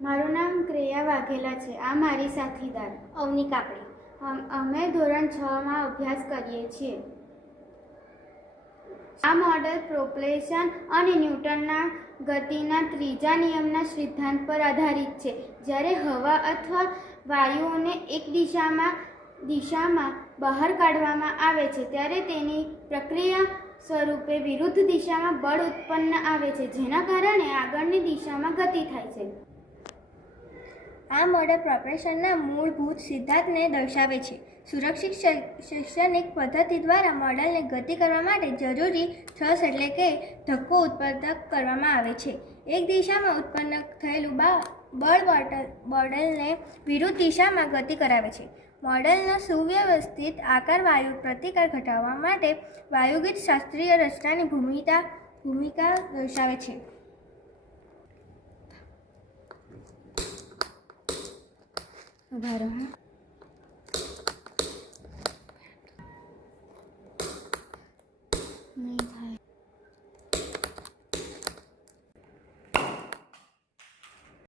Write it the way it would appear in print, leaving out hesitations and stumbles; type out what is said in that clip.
મારું નામ ક્રેયા વાઘેલા છે. આ મારી સાથીદાર અવની કાપડી. અમે ધોરણ 6માં અભ્યાસ કરીએ છીએ. આ મોડેલ પ્રોપલ્શન અને ન્યૂટનના ગતિના ત્રીજા નિયમના સિદ્ધાંત પર આધારિત છે. જ્યારે હવા અથવા વાયુઓને એક દિશામાં બહાર કાઢવામાં આવે છે ત્યારે તેની પ્રક્રિયા સ્વરૂપે વિરુદ્ધ દિશામાં બળ ઉત્પન્ન આવે છે, જેના કારણે આગળની દિશામાં ગતિ થાય છે. આ મોડેલ પ્રોપલ્શનના મૂળભૂત સિદ્ધાંતને દર્શાવે છે. સુરક્ષિત શૈક્ષણિક પદ્ધતિ દ્વારા મોડેલને ગતિ કરવા માટે જરૂરી થ્રસ્ટ એટલે કે ધક્કો ઉત્પન્ન કરવામાં આવે છે. એક દિશામાં ઉત્પન્ન થયેલું બળ મોડેલને વિરુદ્ધ દિશામાં ગતિ કરાવે છે. મોડેલનો સુવ્યવસ્થિત આકાર વાયુ પ્રતિકાર ઘટાડવા માટે વાયુગત શાસ્ત્રીય રચનાની ભૂમિકા દર્શાવે છે. ઉભા રહો.